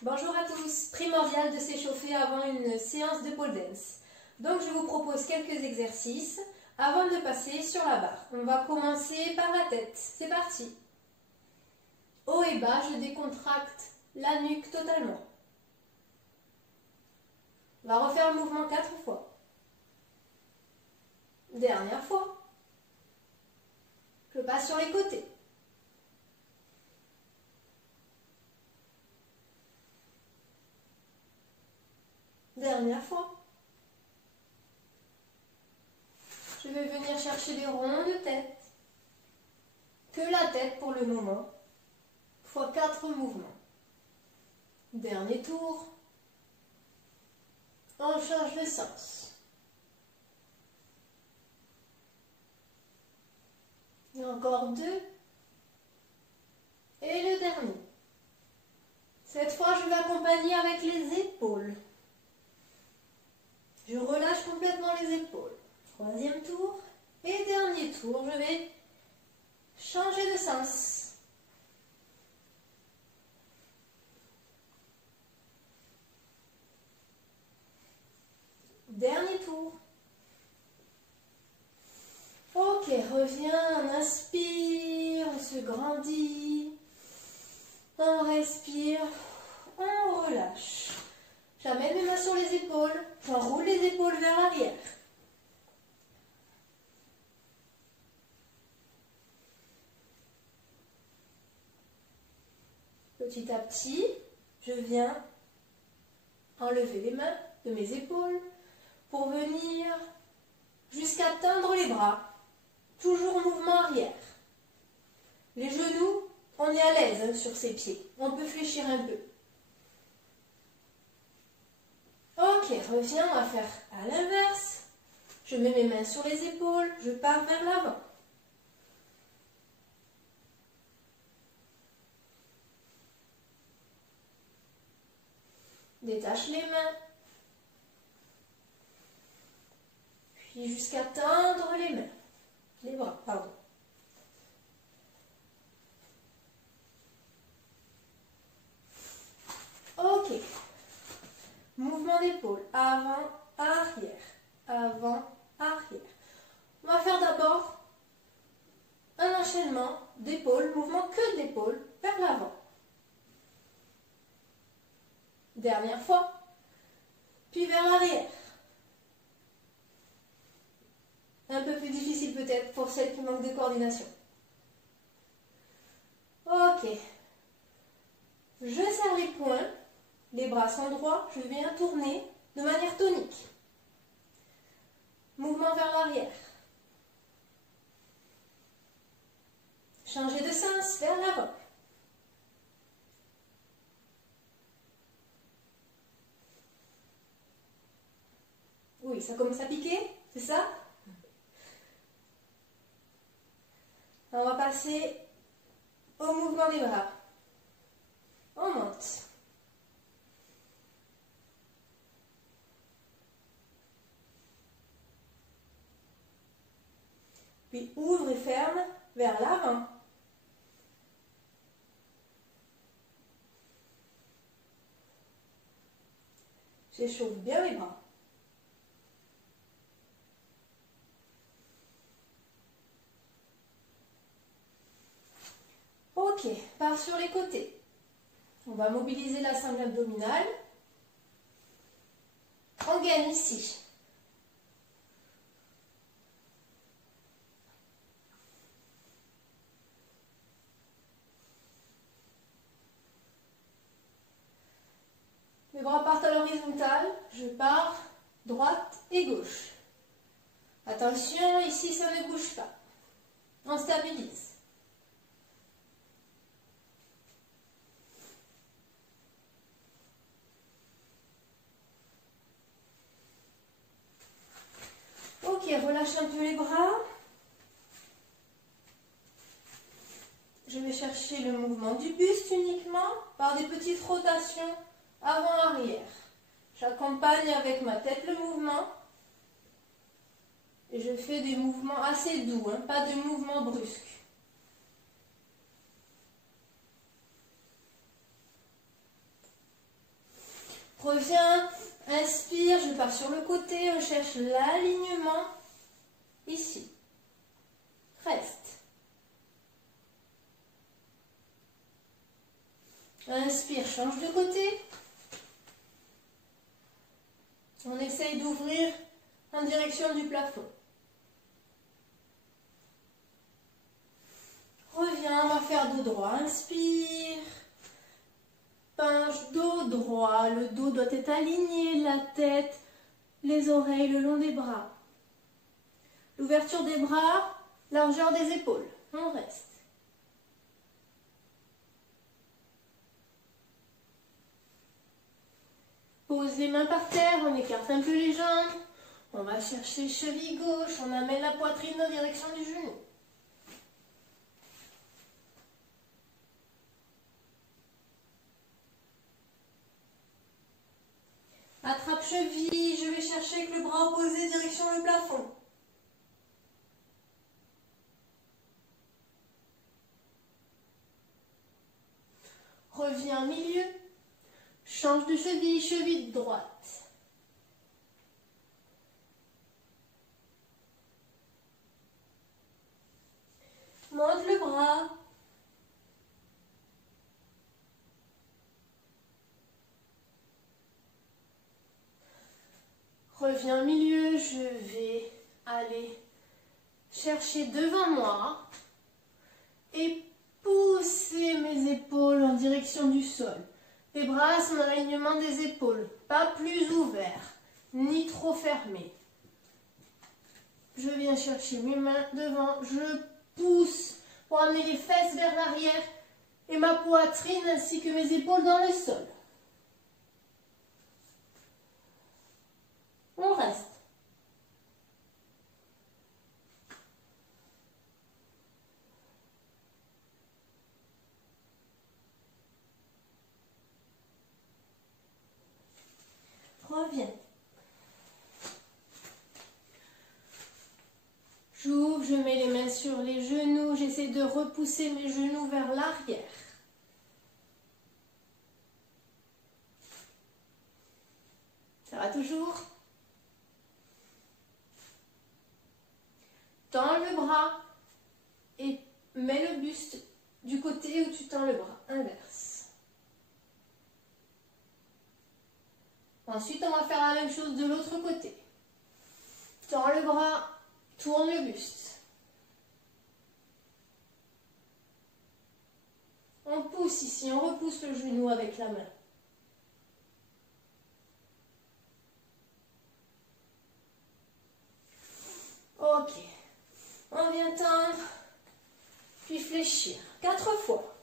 Bonjour à tous, primordial de s'échauffer avant une séance de pole dance. Donc je vous propose quelques exercices avant de passer sur la barre. On va commencer par la tête, c'est parti. Haut et bas, je décontracte la nuque totalement. On va refaire le mouvement 4 fois. Dernière fois. Je passe sur les côtés. Dernière fois. Je vais venir chercher les ronds de tête. Que la tête pour le moment. Fois 4 mouvements. Dernier tour. On change de sens. Et encore 2. Et le dernier. Cette fois, je vais accompagner avec les épaules. Je relâche complètement les épaules. Troisième tour. Et dernier tour, je vais changer de sens. Dernier tour. Ok, reviens, on inspire, on se grandit, on respire, on relâche. J'amène mes mains sur les épaules, j'enroule les épaules vers l'arrière. Petit à petit, je viens enlever les mains de mes épaules pour venir jusqu'à tendre les bras. Toujours mouvement arrière. Les genoux, on est à l'aise sur ses pieds. On peut fléchir un peu. Ok, reviens, on va faire à l'inverse. Je mets mes mains sur les épaules, je pars vers l'avant. Détache les mains. Puis jusqu'à tendre les mains. Les bras, pardon. Ok. Mouvement d'épaule. Avant, arrière. Avant, arrière. On va faire d'abord un enchaînement d'épaule, mouvement que d'épaule vers l'avant. Dernière fois. Puis vers l'arrière. Un peu plus difficile peut-être pour celles qui manquent de coordination. Ok. Je serre les poings, les bras sont droits, je viens tourner de manière tonique. Mouvement vers l'arrière. Changer de sens vers l'avant. Oui, ça commence à piquer, c'est ça? On va passer au mouvement des bras. On monte. Puis ouvre et ferme vers l'avant. J'échauffe bien les bras. Ok, part sur les côtés. On va mobiliser la sangle abdominale. On gagne ici. Les bras partent à l'horizontale. Je pars droite et gauche. Attention, ici ça ne bouge pas. On stabilise. Ok, relâche un peu les bras. Je vais chercher le mouvement du buste uniquement par des petites rotations avant-arrière. J'accompagne avec ma tête le mouvement. Et je fais des mouvements assez doux, pas de mouvements brusques. Reviens, inspire, je pars sur le côté, on cherche l'alignement. Ici. Reste. Inspire, change de côté. On essaye d'ouvrir en direction du plafond. Reviens, on va faire dos droit. Inspire. Pinche, dos droit. Le dos doit être aligné, la tête, les oreilles le long des bras. L'ouverture des bras, largeur des épaules. On reste. Pose les mains par terre, on écarte un peu les jambes. On va chercher cheville gauche, on amène la poitrine en direction du genou. Attrape cheville, je vais chercher avec le bras opposé direction le plafond. Reviens au milieu. Change de cheville, cheville droite. Monte le bras. Reviens au milieu, je vais aller chercher devant moi et pousser mes épaules en direction du sol. Les bras sont en alignement des épaules, pas plus ouverts, ni trop fermés. Je viens chercher mes mains devant, je pousse pour amener les fesses vers l'arrière et ma poitrine ainsi que mes épaules dans le sol. On reste. Reviens. J'ouvre, je mets les mains sur les genoux, j'essaie de repousser mes genoux vers l'arrière. Ça va toujours? Tends le bras et mets le buste du côté où tu tends le bras. Inverse. Ensuite, on va faire la même chose de l'autre côté. Tends le bras, tourne le buste. On pousse ici, on repousse le genou avec la main. Ok. On vient tendre, puis fléchir. 4 fois.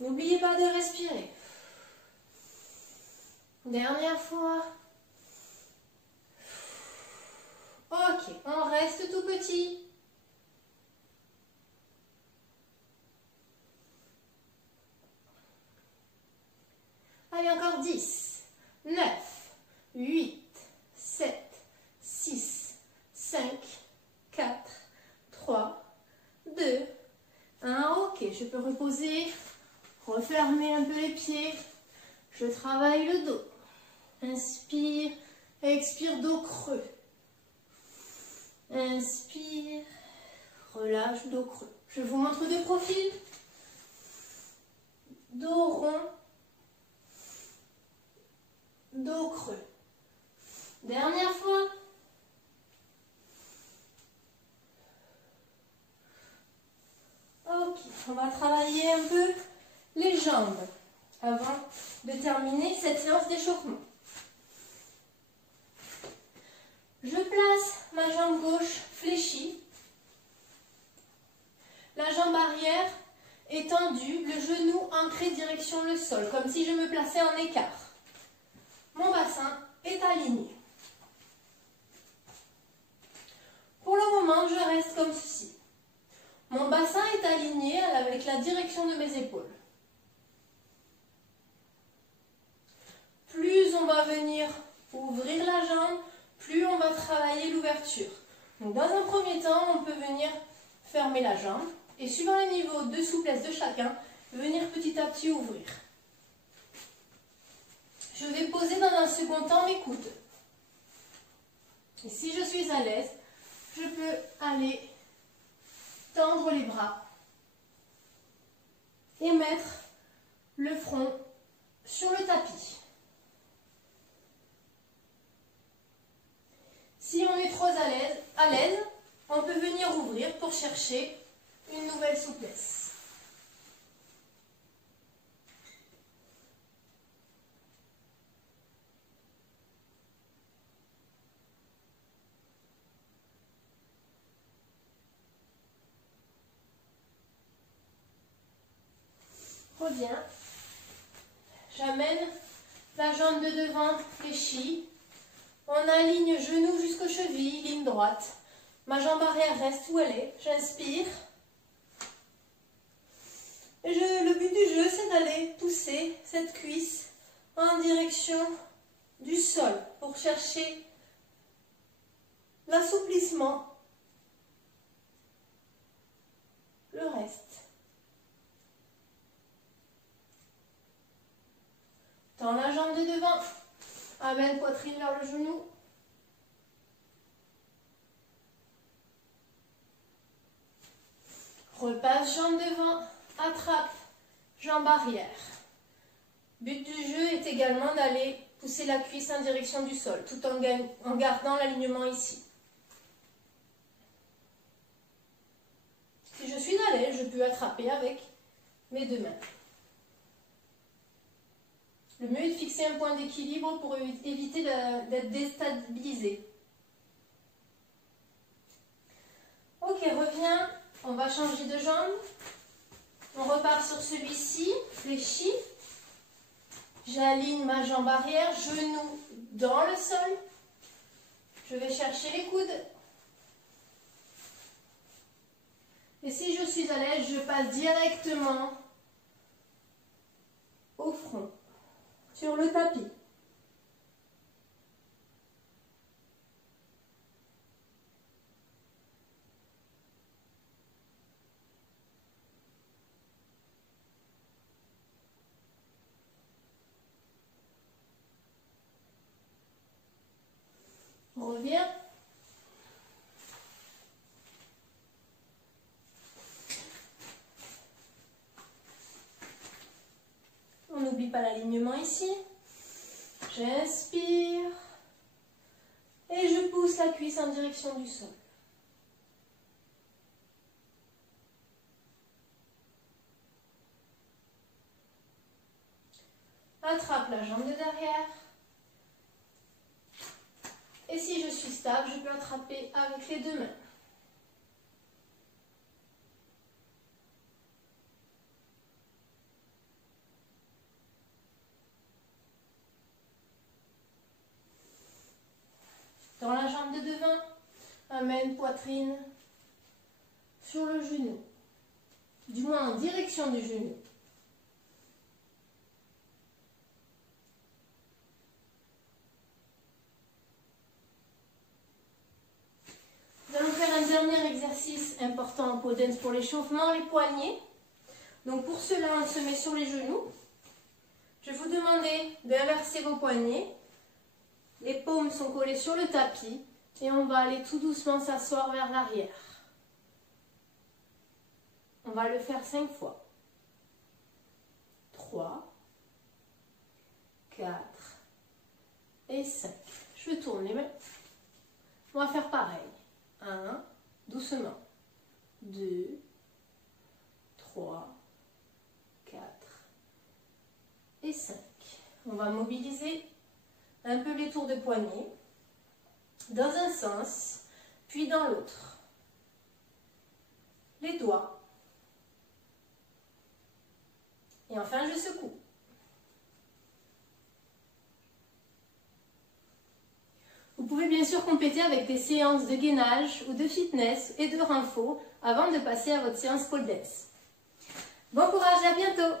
N'oubliez pas de respirer. Dernière fois. Ok, on reste tout petit. Allez, encore 10, 9, 8, 7, 6, 5, 4, 3, 2, 1. Ok, je peux reposer, refermer un peu les pieds. Je travaille le dos. Inspire, expire, dos creux. Inspire, relâche, dos creux. Je vous montre de profil. Dos rond, dos creux. Dernière fois. Ok, on va travailler un peu les jambes avant de terminer cette séance d'échauffement. Je place ma jambe gauche fléchie, la jambe arrière étendue, le genou ancré direction le sol, comme si je me plaçais en écart. Mon bassin est aligné. Pour le moment, je reste comme ceci. Mon bassin est aligné avec la direction de mes épaules. Plus on va venir ouvrir la jambe, plus on va travailler l'ouverture. Donc dans un premier temps, on peut venir fermer la jambe et suivant le niveau de souplesse de chacun, venir petit à petit ouvrir. dans un second temps mes coudes. Et si je suis à l'aise, je peux aller tendre les bras et mettre le front sur le tapis. Si on est trop à l'aise, on peut venir ouvrir pour chercher une nouvelle souplesse. Reviens. J'amène la jambe de devant fléchie. On aligne genou jusqu'aux chevilles, ligne droite. Ma jambe arrière reste où elle est. J'inspire. Et le but du jeu, c'est d'aller pousser cette cuisse en direction du sol pour chercher l'assouplissement. Le reste. Tends la jambe de devant. Amène poitrine vers le genou. Repasse jambe devant. Attrape jambe arrière. But du jeu est également d'aller pousser la cuisse en direction du sol, tout en gardant l'alignement ici. Si je suis à l'aise, je peux attraper avec mes deux mains. Le mieux est de fixer un point d'équilibre pour éviter d'être déstabilisé. Ok, reviens. On va changer de jambe. On repart sur celui-ci, fléchi. J'aligne ma jambe arrière, genou dans le sol. Je vais chercher les coudes. Et si je suis à l'aise, je passe directement au front, sur le tapis. On revient. On n'oublie pas l'alignement ici. J'inspire. Et je pousse la cuisse en direction du sol. Attrape la jambe de derrière. Et si je suis stable, je peux attraper avec les deux mains. Dans la jambe de devant, amène poitrine sur le genou. Du moins en direction du genou. Nous allons faire un dernier exercice important en pole dance pour l'échauffement, les poignets. Donc pour cela, on se met sur les genoux. Je vais vous demander d'inverser vos poignets. Les paumes sont collées sur le tapis et on va aller tout doucement s'asseoir vers l'arrière. On va le faire 5 fois. 3, 4 et 5. Je tourne les mains. On va faire pareil. 1, doucement. 2, 3, 4 et 5. On va mobiliser un peu les tours de poignet dans un sens, puis dans l'autre. Les doigts. Et enfin, je secoue. Vous pouvez bien sûr compléter avec des séances de gainage ou de fitness et de renfort avant de passer à votre séance pole dance. Bon courage et à bientôt!